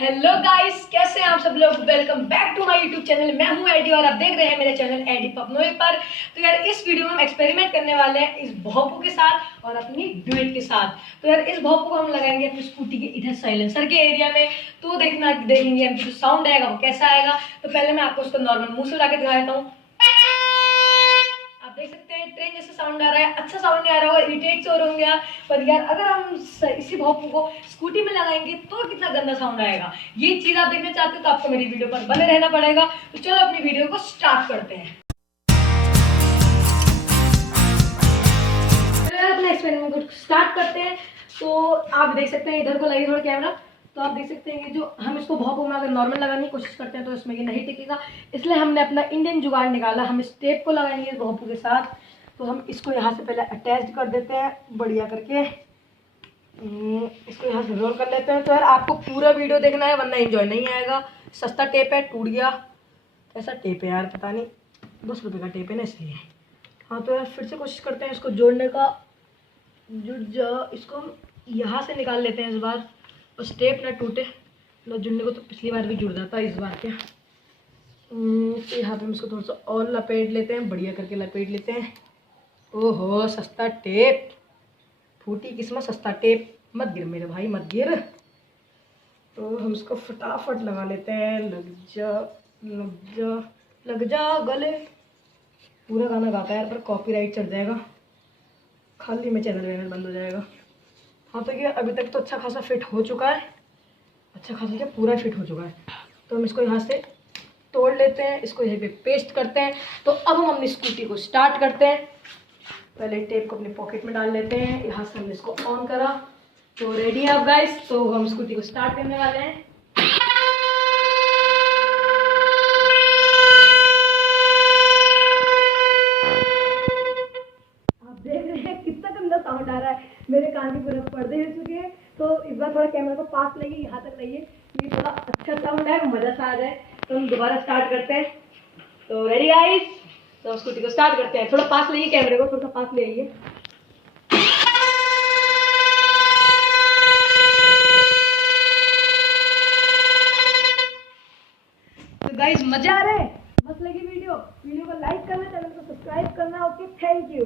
Hello guys, कैसे हैं आप सब लोग। Welcome back to my YouTube channel. मैं हूं एडी और आप देख रहे हैं मेरे चैनल एडी पपनोई पर। तो यार इस वीडियो में हम एक्सपेरिमेंट करने वाले हैं इस भोंपू के साथ और अपनी ड्यूट के साथ। तो यार इस भोंपू को हम लगाएंगे अपनी स्कूटी के इधर साइलेंसर के एरिया में। तो देखेंगे हम जो साउंड आएगा वो कैसा आएगा। तो पहले मैं आपको उसको नॉर्मल मुंह से लगा के दिखा देता हूँ। आप देख सकते हैं ट्रेन जैसा साउंड आ रहा है। अच्छा साउंड नहीं आ रहा होगा, इरिटेट से हो होंगे आप। पर यार अगर हम इसी भोंपू को स्कूटी में लगाएंगे तो कितना गंदा साउंड आएगा। ये चीज आप देखना चाहते हो तो आपको मेरी वीडियो पर बने रहना पड़ेगा। तो चलो अपनी वीडियो को स्टार्ट करते हैं। अपना एक्सपेरिमेंट को स्टार्ट करते हैं। तो आप देख सकते हैं इधर को लगे थोड़ा कैमरा। तो आप देख सकते हैं कि जो हम इसको भोंपू में अगर नॉर्मल लगाने की कोशिश करते हैं तो इसमें ये नहीं टिकेगा। इसलिए हमने अपना इंडियन जुगाड़ निकाला। हम इस टेप को लगाएंगे भोंपू के साथ। तो हम इसको यहाँ से पहले अटैच कर देते हैं बढ़िया करके। इसको यहाँ से रोल कर लेते हैं। तो यार आपको पूरा वीडियो देखना है वरना एंजॉय नहीं आएगा। सस्ता टेप है, टूट गया। कैसा टेप है यार, पता नहीं, 10 रुपये का टेप है ना इसलिए। हाँ तो यार फिर से कोशिश करते हैं इसको जोड़ने का। इसको हम यहाँ से निकाल लेते हैं इस बार। और टेप ना टूटे। ना जुड़ने को तो पिछली बार भी जुड़ जाता है, इस बार क्या। तो यहाँ पे हम इसको थोड़ा सा और लपेट लेते हैं, बढ़िया करके लपेट लेते हैं। ओहो सस्ता टेप, फूटी किस्मत सस्ता टेप। मत गिर मेरे भाई, मत गिर। तो हम इसको फटाफट लगा लेते हैं। लग जा लग जा लग जा गले। पूरा गाना गाता है यार, पर कॉपीराइट चढ़ जाएगा, खाली में चैनल वैनल बंद हो जाएगा। हाँ तो ये अभी तक तो अच्छा खासा फिट हो चुका है। अच्छा खासा क्या, पूरा फिट हो चुका है। तो हम इसको यहाँ से तोड़ लेते हैं, इसको यहीं पे पेस्ट करते हैं। तो अब हम अपनी स्कूटी को स्टार्ट करते हैं। पहले टेप को अपने पॉकेट में डाल लेते हैं। यहाँ से हमने इसको ऑन करा। तो रेडी है अब गाइस, तो हम स्कूटी को स्टार्ट करने वाले हैं। आप देख रहे हैं कितना गंदा साउंड आ रहा है। मेरे कान के पूरे पर्दे हिल चुके हैं। तो इस बार थोड़ा कैमरा को पास लाइए, यहाँ तक लाइए, ये थोड़ा अच्छा साउंड है, मजा सा आ जाए। तो हम दोबारा स्टार्ट करते हैं। तो रेडी गाइस, तो स्कूटी को स्टार्ट करते हैं। थोड़ा पास लाइए कैमरे को, थोड़ा पास ले आइए। तो गाइस मजा आ रहा है, मस्त लगी वीडियो को लाइक करना, चैनल को सब्सक्राइब करना। Okay, thank you.